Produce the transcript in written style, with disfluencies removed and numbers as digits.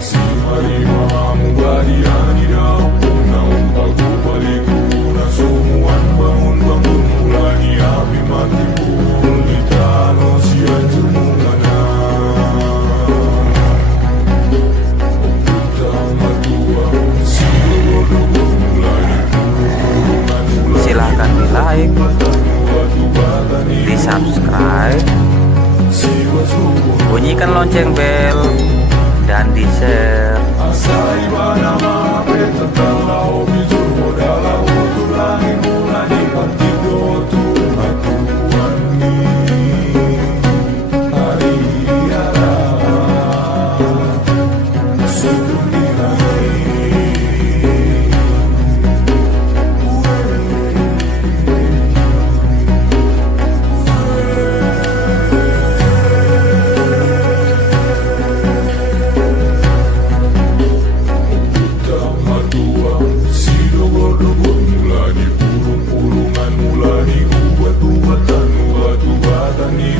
Si harimau bariani daw Unang pagbubalik ko na sumuan bangun-bangun mula ni api mati pun Litano siya tumungan na silahkan di like, di subscribe, bunyikan lonceng bel, dan di share. Ni